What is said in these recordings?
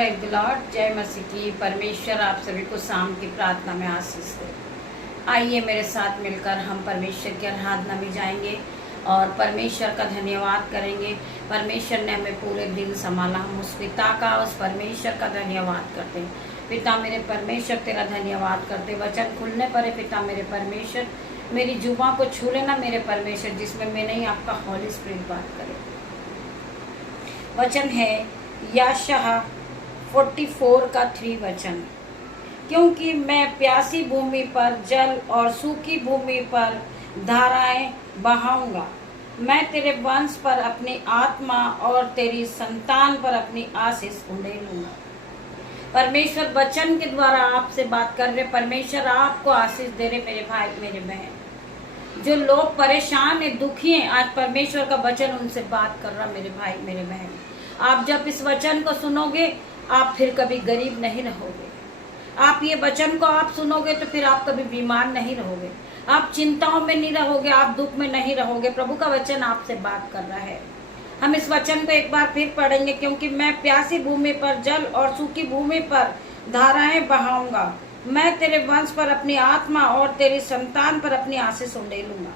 Praise the Lord. जय मसीह की। परमेश्वर आप सभी को शाम की प्रार्थना में आशीष दे। आइए मेरे साथ मिलकर हम परमेश्वर की आराधना में जाएंगे और परमेश्वर का धन्यवाद करेंगे। परमेश्वर ने हमें पूरे दिन संभाला, हम उस पिता का, उस परमेश्वर का धन्यवाद करते हैं। पिता मेरे परमेश्वर तेरा धन्यवाद करते। वचन खुलने पर है पिता मेरे परमेश्वर, मेरी जुबान को छू लेना मेरे परमेश्वर, जिसमें मैं नहीं आपका हॉली स्पिरिट बात करे। वचन है यशायाह 44 का 3 वचन, क्योंकि मैं प्यासी भूमि पर जल और सूखी भूमि पर धाराएं बहाऊंगा। मैं तेरे वंश पर अपनी आत्मा और तेरी संतान पर अपनी आशीष उंडेलूंगा। परमेश्वर वचन के द्वारा आपसे बात कर रहे। परमेश्वर आपको आशीष दे रहे मेरे भाई मेरे बहन। जो लोग परेशान है, दुखी हैं, आज परमेश्वर का वचन उनसे बात कर रहा मेरे भाई मेरे बहन। आप जब इस वचन को सुनोगे आप फिर कभी गरीब नहीं रहोगे। आप ये वचन को आप सुनोगे तो फिर आप कभी बीमार नहीं रहोगे, आप चिंताओं में नहीं रहोगे, आप दुख में नहीं रहोगे। प्रभु का वचन आपसे बात कर रहा है। हम इस वचन को एक बार फिर पढ़ेंगे, क्योंकि मैं प्यासी भूमि पर जल और सूखी भूमि पर धाराएं बहाऊंगा। मैं तेरे वंश पर अपनी आत्मा और तेरी संतान पर अपनी आशीष उंडेलूंगा।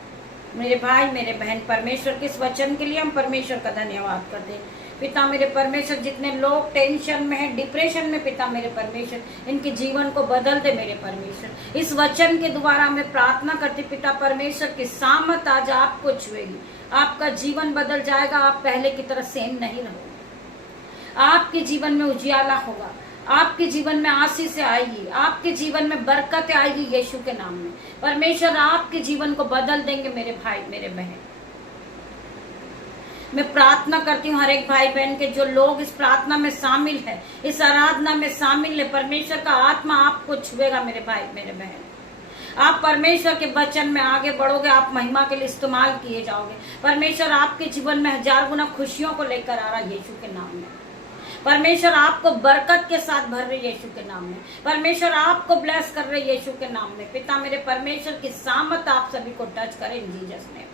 मेरे भाई मेरे बहन, परमेश्वर के इस वचन के लिए हम परमेश्वर का धन्यवाद करते हैं। पिता मेरे परमेश्वर, जितने लोग टेंशन में हैं, डिप्रेशन में, पिता मेरे परमेश्वर, इनके जीवन को बदल दे मेरे परमेश्वर। इस वचन के द्वारा मैं प्रार्थना करती पिता परमेश्वर की सामर्थ आज आपको छुएगी, आपका जीवन बदल जाएगा। आप पहले की तरह सेम नहीं रहोगे। आपके जीवन में उजियाला होगा, आपके जीवन में आशीष आएगी, आपके जीवन में बरकत आएगी यीशु के नाम में। परमेश्वर आपके जीवन को बदल देंगे मेरे भाई मेरे बहन। मैं प्रार्थना करती हूँ हर एक भाई बहन के, जो लोग इस प्रार्थना में शामिल है, इस आराधना में शामिल है, परमेश्वर का आत्मा आपको छुएगा मेरे भाई मेरे बहन। आप परमेश्वर के वचन में आगे बढ़ोगे, आप महिमा के लिए इस्तेमाल किए जाओगे। परमेश्वर आपके जीवन में 1000 गुना खुशियों को लेकर आ रहा है यीशु के नाम में। परमेश्वर आपको बरकत के साथ भर रहे यीशु के नाम में। परमेश्वर आपको ब्लेस कर रहे यीशु के नाम में। पिता मेरे परमेश्वर की सामर्थ आप सभी को टच करे इन जीसस नेम।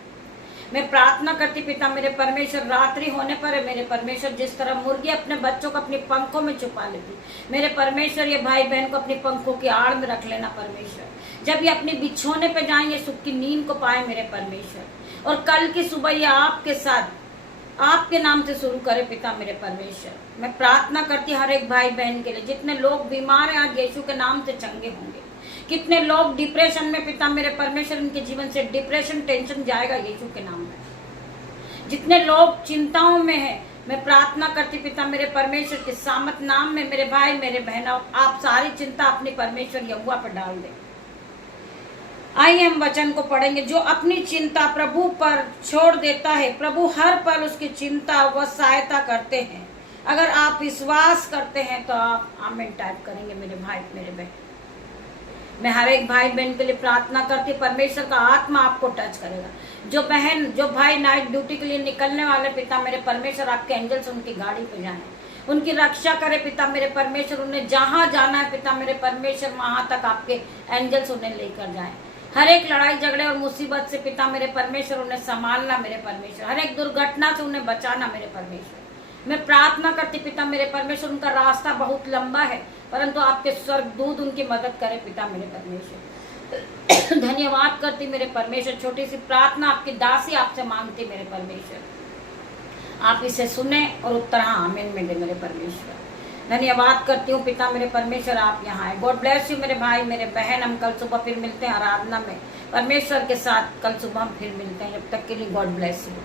मैं प्रार्थना करती पिता मेरे परमेश्वर, रात्रि होने पर है मेरे परमेश्वर, जिस तरह मुर्गी अपने बच्चों को अपने पंखों में छुपा लेती, मेरे परमेश्वर ये भाई बहन को अपनी पंखों की आड़ में रख लेना परमेश्वर। जब ये अपने बिछोने पे जाएं, ये सुख की नींद को पाए मेरे परमेश्वर, और कल की सुबह ये आपके साथ आपके नाम से शुरू करे पिता मेरे परमेश्वर। मैं प्रार्थना करती हर एक भाई बहन के लिए, जितने लोग बीमार हैं आज यीशु के नाम से चंगे होंगे। कितने लोग डिप्रेशन में, पिता मेरे परमेश्वर, इनके जीवन से डिप्रेशन टेंशन जाएगा यीशु के नाम में। जितने लोग चिंताओं में हैं, मैं प्रार्थना करती पिता मेरे परमेश्वर के सामर्थ नाम में मेरे भाई मेरे बहन, आप सारी चिंता अपने परमेश्वर यहोवा पर डाल दें। आइए हम वचन को पढ़ेंगे। जो अपनी चिंता प्रभु पर छोड़ देता है, प्रभु हर पल उसकी चिंता व सहायता करते हैं। अगर आप विश्वास करते हैं तो आप आमीन टाइप करेंगे मेरे भाई मेरे बहन। मैं हर एक भाई बहन के लिए प्रार्थना करती, परमेश्वर का आत्मा आपको टच करेगा। जो बहन जो भाई नाइट ड्यूटी के लिए निकलने वाले, पिता मेरे परमेश्वर आपके एंजल्स उनकी गाड़ी पे जाएं, उनकी रक्षा करे पिता मेरे परमेश्वर। उन्हें जहां जाना है पिता मेरे परमेश्वर, वहां तक आपके एंजल्स उन्हें लेकर जाएं। हर एक लड़ाई झगड़े और मुसीबत से पिता मेरे परमेश्वर उन्हें संभालना मेरे परमेश्वर। हर एक दुर्घटना से उन्हें बचाना मेरे परमेश्वर। मैं प्रार्थना करती पिता मेरे परमेश्वर, उनका रास्ता बहुत लंबा है, परंतु आपके स्वर्गदूत उनकी मदद करे पिता मेरे परमेश्वर। धन्यवाद करती मेरे परमेश्वर। छोटी सी प्रार्थना आपकी दासी आपसे मांगती मेरे परमेश्वर, आप इसे सुने और उत्तर हाँ आमीन में दे मेरे परमेश्वर। धन्यवाद करती हूँ पिता मेरे परमेश्वर, आप यहाँ आए। गॉड ब्लेस यू मेरे भाई मेरे बहन। हम कल सुबह फिर मिलते हैं आराधना में परमेश्वर के साथ। कल सुबह हम फिर मिलते हैं। जब तक के लिए गॉड ब्लेस यू।